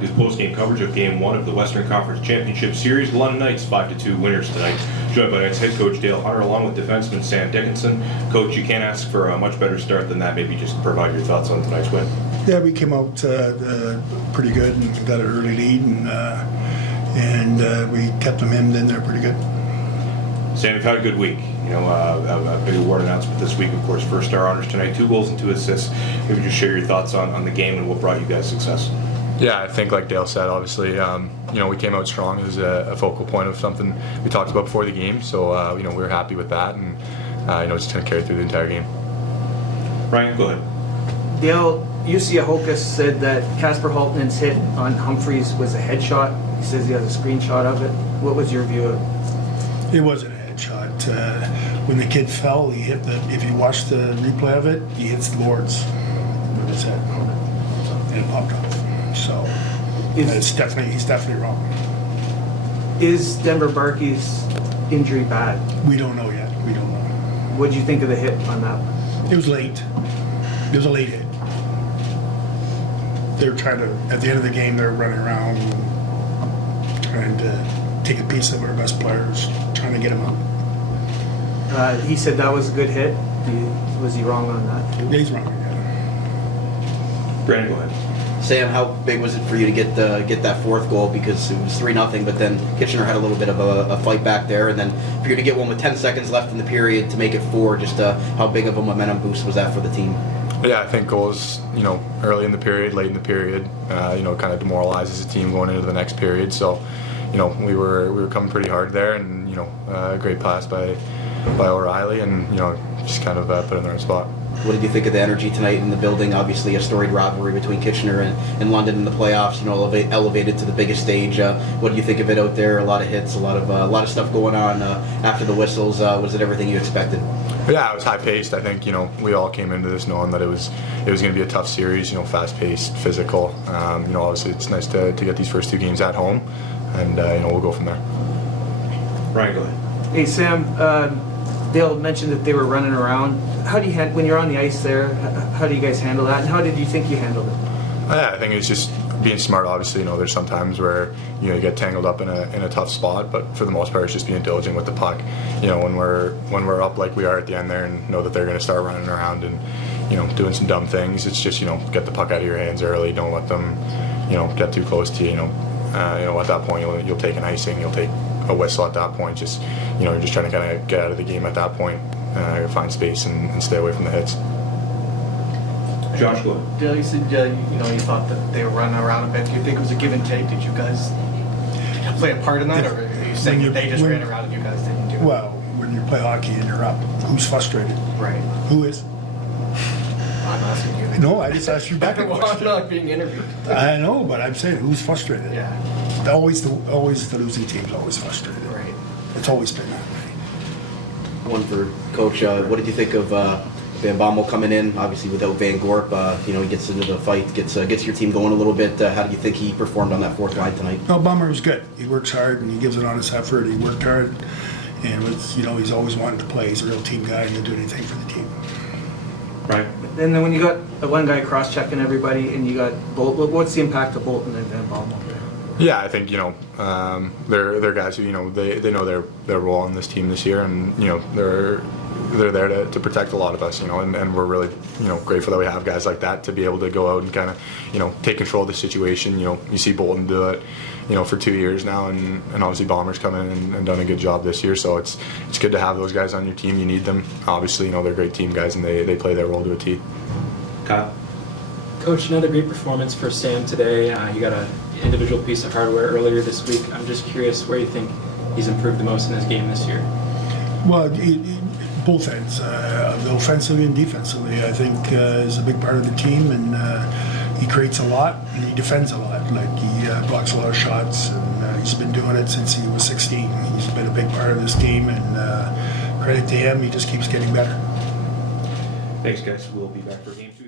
News postgame coverage of Game 1 of the Western Conference Championship Series. The London Knights 5-2 winners tonight. Joined by Knights head coach Dale Hunter along with defenseman Sam Dickinson. Coach, you can't ask for a much better start than that. Maybe just provide your thoughts on tonight's win. Yeah, we came out pretty good and got an early lead, and we kept them hemmed in there pretty good. Sam, you've had a good week. You know, a big award announcement this week, of course, first star honors tonight, 2 goals and 2 assists. Maybe just share your thoughts on the game and what brought you guys success. Yeah, I think like Dale said, obviously, we came out strong. It was a focal point of something we talked about before the game, so we were happy with that, and just going to carry through the entire game. Ryan, go ahead. Dale, UC Ahokas said that Kasper Haltman's hit on Humphreys was a headshot. He says he has a screenshot of it. What was your view of it? It wasn't a headshot. When the kid fell, he hit if you watch the replay of it, he hits the boards with his head, and it popped off. So he's definitely wrong. Is Denver Barkey's injury bad? We don't know yet. We don't know. What did you think of the hit on that? It was late. It was a late hit. They're trying to, at the end of the game, they're running around trying to take a piece of our best players, trying to get them out. He said that was a good hit. Was he wrong on that too? He's wrong. Yeah. Brandon, go ahead. Sam, how big was it for you to get that 4th goal? Because it was 3-0, but then Kitchener had a little bit of a fight back there, and then for you to get one with 10 seconds left in the period to make it 4, just how big of a momentum boost was that for the team? Yeah, I think goals, early in the period, late in the period, kind of demoralizes the team going into the next period. So, we were coming pretty hard there, and a great pass by O'Reilly, and just kind of put in the right spot. What did you think of the energy tonight in the building? Obviously, a storied rivalry between Kitchener and London in the playoffs. Elevated to the biggest stage. What do you think of it out there? A lot of hits, a lot of stuff going on after the whistles. Was it everything you expected? Yeah, it was high paced. I think we all came into this knowing that it was going to be a tough series. Fast paced, physical. Obviously it's nice to get these first 2 games at home, and we'll go from there. Ryan, go ahead. Hey Sam, Dale mentioned that they were running around. How do you when you're on the ice there? How do you guys handle that? And how did you think you handled it? Yeah, I think it's just being smart. Obviously, there's some times where you get tangled up in a tough spot, but for the most part, it's just being diligent with the puck. When we're up like we are at the end there, and know that they're going to start running around and doing some dumb things. It's just get the puck out of your hands early. Don't let them get too close to you. At that point, you'll take an icing. You'll take a whistle at that point. Just you're just trying to kind of get out of the game at that point, find space and stay away from the hits. Josh, go ahead. Dale, you said you thought that they were running around a bit. Do you think it was a give and take? Did you guys play a part in that, or are you saying that they just ran around and you guys didn't do it? Well, when you play hockey and you're up, who's frustrated? Right. Who is? I'm asking you. No, I just asked you back a Well, I'm question. not being interviewed. I know, but I'm saying who's frustrated? Yeah. Always the losing team's always frustrated. Right. It's always been that way. One for Coach. What did you think of Van Bommel coming in? Obviously, without Van Gorp, he gets into the fight, gets your team going a little bit. How do you think he performed on that 4th line tonight? No, Bummer was good. He works hard and he gives an honest effort. He worked hard, and he's always wanted to play. He's a real team guy and he'll do anything for the team. Ryan. And then when you got one guy cross-checking everybody, and you got Bolton, what's the impact of Bolton and Van Bommel? Yeah, I think they're guys who they know their role on this team this year, and they're there to protect a lot of us, and we're really grateful that we have guys like that to be able to go out and kind of take control of the situation. You see Bolton do it for 2 years now, and obviously Bombers come in and done a good job this year. So it's good to have those guys on your team. You need them. Obviously, they're great team guys, and they play their role to a T. Kyle. Coach, another great performance for Sam today. You got an individual piece of hardware earlier this week. I'm just curious where you think he's improved the most in his game this year. Well, both ends, offensively and defensively, I think is a big part of the team, and he creates a lot and he defends a lot. Like he blocks a lot of shots, and he's been doing it since he was 16. He's been a big part of this team, and credit to him, he just keeps getting better. Thanks, guys. We'll be back for Game 2.